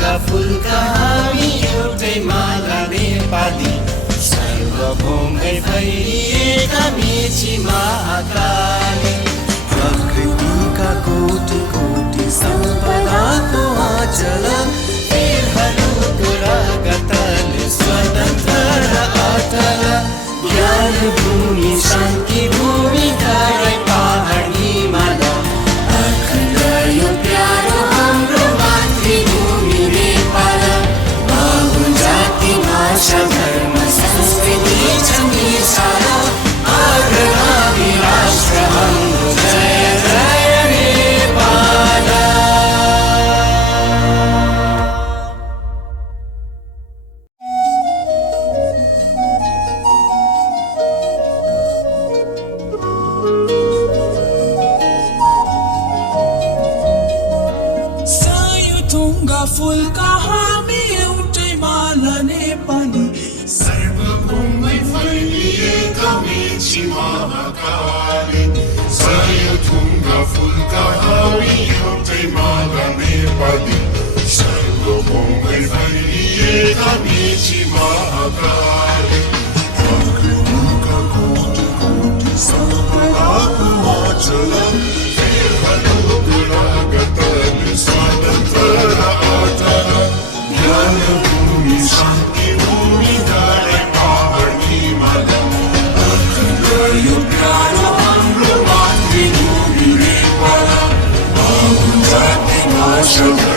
ढुङ्गा फुलका हामी एउटै माला नेपाली सर्वभौमै फैलिएका मेची महाकाली प्रकृतिका कोटि कोटि सम्पदाको अचल वीरहरूको रगतले स्वतन्त्र र अटल ज्ञान भूमि शान्ति भूमि तराई पहाड हिमाल अखण्ड यो प्यारो हाम्रो मातृभूमि नेपाल बहु जाति भाषा धर्म संस्कृति छ विशाल अग्रगामी राष्ट्र हाम्रो जय जय नेपाल। ढुङ्गा फुलका हामी एउटै माला नेपाली सर्वभौमै फैलिएका मेची महाकाली सय ढुङ्गा फुलका हामी एउटै माला नेपाली सर्वभौमै फैलिएका मेची महाकाली प्रकृतिका कोटि कोटि सम्पदाको अचल वीरहरूको रगतले स्वतन्त्र र अटल ज्ञान भूमि शान्ति भूमि तराई पहाड हिमाल अखण्ड यो प्यारो हाम्रो मातृभूमि नेपाल बहु जाति भाषा